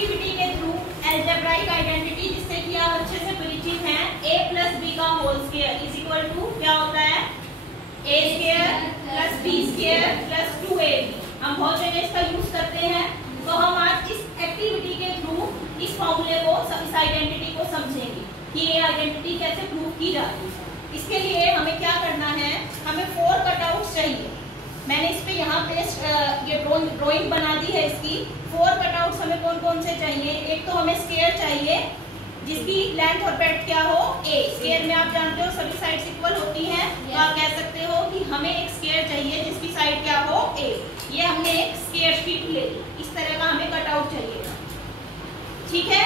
Activity के through algebraic identity जिससे कि आप अच्छे से परिचित हैं, a प्लस बी का whole square is equal to क्या होता है, a square plus b square plus 2ab। हम बहुत जगह इसका यूज करते हैं, तो हम आज इस एक्टिविटी के थ्रू इस फॉर्मूले को, इस आइडेंटिटी को समझेंगे कि ये आइडेंटिटी कैसे प्रूव की जाती है। इसके लिए हमें क्या करना है, हमें 4 कटआउट्स चाहिए। मैंने इस पे यहाँ पे ये ड्राइंग बना दी है इसकी। 4 कटआउट्स हमें कौन कौन से चाहिए। एक तो हमें स्क्वायर चाहिए जिसकी लेंथ और ब्रेड्थ क्या हो, a। स्क्वायर में आप जानते हो सभी साइड्स इक्वल होती हैं, तो आप कह सकते हो कि हमें एक स्क्वायर चाहिए जिसकी साइड क्या हो, a। ये हमने एक स्क्वायर शीट ले ली, इस तरह का हमें कटआउट चाहिए, ठीक है।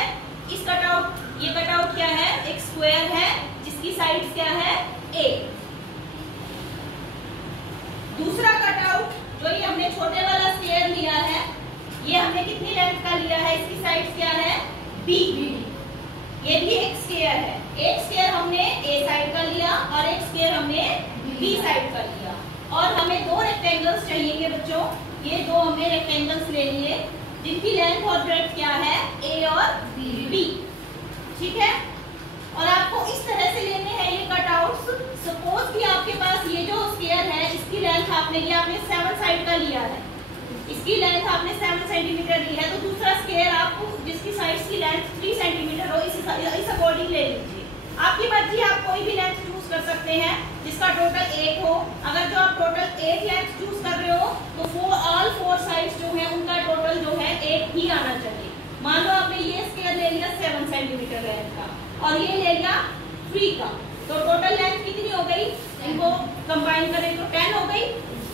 इस कटआउट, ये कटआउट क्या है, एक स्क्वायर है जिसकी साइड्स क्या है, a। दूसरा कटआउट जो ये हमने छोटे वाला स्क्वायर लिया है, ये हमने कितनी लेंथ का लिया है, इसकी साइड्स क्या है, b। ये भी एक स्क्वायर है, एक स्क्वायर हमने a साइड का लिया और एक स्क्वायर हमने b साइड का लिया। और हमें 2 रेक्टेंगल्स चाहिए बच्चों, ये 2 हमने रेक्टेंगल्स ले लिए जिनकी लेंथ और ब्रेड्थ क्या है, a और b, ठीक है। और आपको इस तरह से लेने हैं ये कटआउट्स। सपोज कि आपके पास ये जो स्क्वायर है इसकी लेंथ आपने 7 साइड का लिया है, इसकी लेंथ आपने 7 सेंटीमीटर ली है, तो दूसरा स्क्वायर आपको जिसकी साइड्स की लेंथ 3 सेंटीमीटर हो इस अकॉर्डिंग ले लीजिए। आपकी मर्जी, आप कोई भी लेंथ चूज कर सकते हैं जिसका टोटल 8 हो। अगर जो आप टोटल 8 लेंथ चूज कर रहे हो तो ऑल 4 साइड्स जो है उनका टोटल जो है 8 ही आना चाहिए। मान लो आपने ये स्क्वायर ले लिया 7 सेंटीमीटर लेंथ का और ये ले लिया 3 का, तो टोटल लेंथ कितनी हो गई, इनको कंबाइन करें तो 10 हो गई।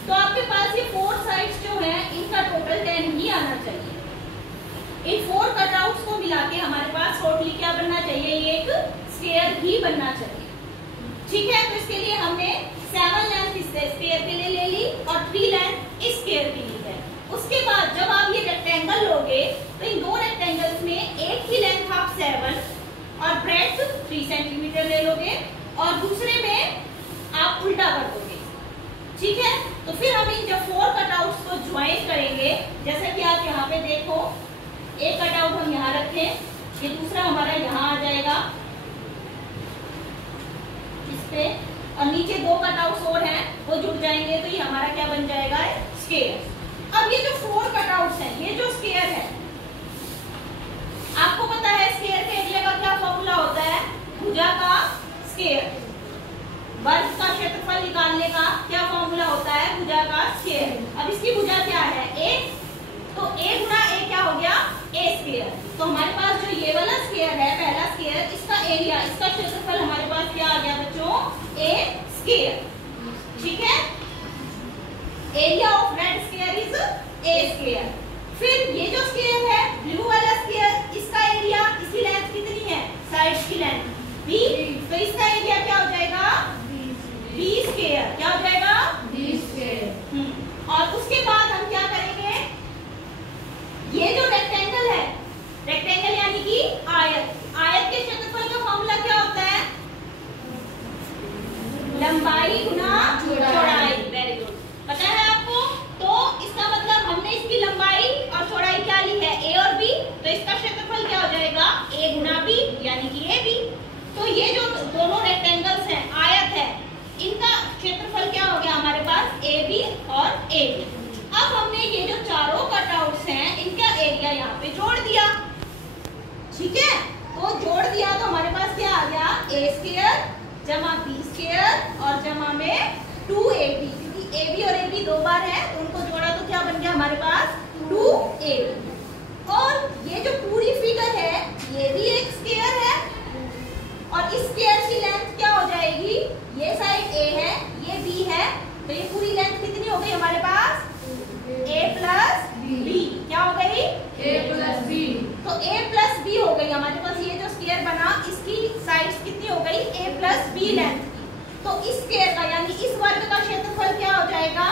तो आपके पास ये 4 साइड्स जो है इनका टोटल 10 ही आना चाहिए। इन 4 कटआउट्स को मिला के हमारे पास टोटली क्या बनना चाहिए, ये एक स्क्वायर ही बनना चाहिए, ठीक है। तो इसके लिए हमने 7 लेंथ इस स्क्वायर के लिए ले ली और 3 लेंथ इस स्क्वायर की ली है। उसके बाद जब आप ये रेक्टेंगल लोगे तो इन 2 रेक्टेंगल्स में एक की लेंथ आप 7 और ब्रेड्थ 3 सेंटीमीटर ले लोगे और दूसरे में आप उल्टा कर दोगे, ठीक है। तो फिर हम इन जब 4 कटआउट्स को ज्वाइन करेंगे, जैसे कि आप यहाँ पे देखो, एक कटआउट हम यहाँ रखें, ये दूसरा हमारा यहाँ आ जाएगा इस पे, और नीचे 2 कटआउट्स और हैं वो जुड़ जाएंगे, तो ये हमारा क्या बन जाएगा, स्क्वायर। अब ये जो 4 कटआउट्स हैं, ये जो स्क्वायर है, आपको पता है स्क्वायर के एरिया का क्या फॉर्मूला होता है, भुजा का स्क्वायर। वर्ग का क्षेत्रफल निकालने का क्या फॉर्मूला होता है, भुजा का स्क्वायर। अब इसकी भुजा क्या है, a, तो a गुना a क्या हो गया, a स्क्वायर। तो हमारे पास जो ये वाला स्क्वायर है, पहला स्क्वायर, इसका एरिया, इसका क्षेत्रफल हमारे पास क्या आ गया बच्चों, a स्क्वायर, ठीक है। Area of red square is a square. फिर ये जो स्क्वायर है, ब्लू वाला स्क्वायर, इसका एरिया, इसकी लेंथ कितनी है, साइड्स की लेंथ b, तो इसका एरिया क्या हो जाएगा, b स्क्वायर, क्या हो जाएगा, b स्क्वायर। और उसके बाद हम क्या करेंगे, ये जो रेक्टेंगल है, रेक्टेंगल यानी कि आयत, आयत के क्षेत्रफल का फॉर्मूला क्या होता है, लंबाई गुना चौड़ाई। वेरी गुड, पता है आपको। तो इसका मतलब हमने इसकी लंबाई और चौड़ाई क्या ली है, a और b, तो इसका क्षेत्रफल क्या हो जाएगा, a गुना b यानी कि ab। तो ये जो दोनों रेक्टेंगल्स हैं, आयत है, इनका क्षेत्रफल क्या हो गया हमारे पास, ab और ab। अब हमने ये जो चारों कटआउट्स हैं इनका एरिया यहाँ पे जोड़ दिया, ठीक है। तो जोड़ दिया तो हमारे पास क्या आ गया, a स्क्वायर जमा b स्क्वायर और जमा में 2ab, क्योंकि ab और ab 2 बार है तो उनको जोड़ा तो क्या बन गया हमारे पास, 2ab। और ये जो पूरी फिगर है ये भी एक स्क्वायर है और इस स्क्वायर की लेंथ क्या हो जाएगी, ये साइड a है, ये b है, तो ये पूरी लेंथ कितनी हो गई हमारे पास, a प्लस b, क्या हो गई, a प्लस b। तो a प्लस b हो गई हमारे पास। ये जो स्क्वायर बना इसकी साइड्स कितनी हो गई, a प्लस b लेंथ की। तो इस स्क्वायर का यानी इस वर्ग का क्षेत्रफल क्या हो जाएगा,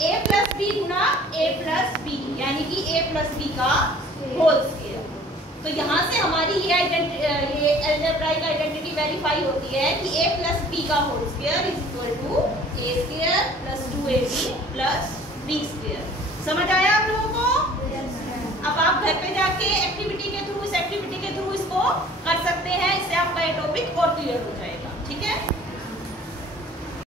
a plus b Guna a plus b, यानी कि a प्लस b का होल स्क्वायर। तो यहाँ से हमारी ये अलजेब्राइक आइडेंटिटी वेरीफाई होती है कि a प्लस b का whole square is equal to a square plus 2ab plus b square. समझ आया आप लोगों को? अब आप घर पे जाके एक्टिविटी के विथ